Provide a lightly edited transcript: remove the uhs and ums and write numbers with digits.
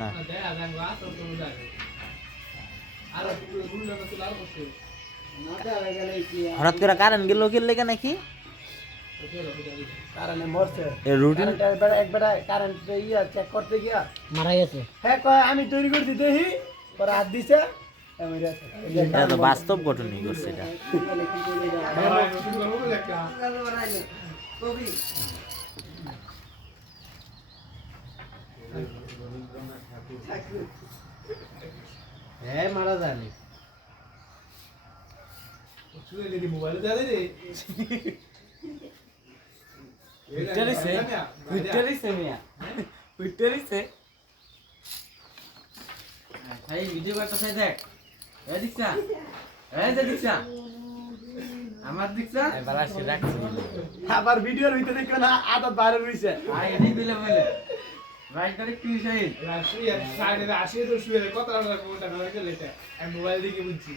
না হঠাৎ করে কারেন্ট গেল কি লেগে নাকি কারণে মরছে এই রুটিন একবার কারেন্ট ইয়া চেক করতে গিয়া মারা গেছে হ্যাঁ কয় আমি তৈরি করছি দেখি পরে হাত দিছে এটা তো বাস্তব ঘটনাই করছে এটা হ্যাঁ মারা জানি মোবাইল দেয়া দে রে ভাই ভিডিও করতে দেখ এই দেখছা আমার দেখছা এবার আসি রাখছি আবার ভিডিওর ভিতরে দেখো না আদত বাইরে রইছে ভাই এদিক দিলে বলে ভাই করে কি সাইড রাশি আর সাইডে আসে তো শুয়ে কথা বলতে না গেলে এটা আমি মোবাইল দিকে বুঝছি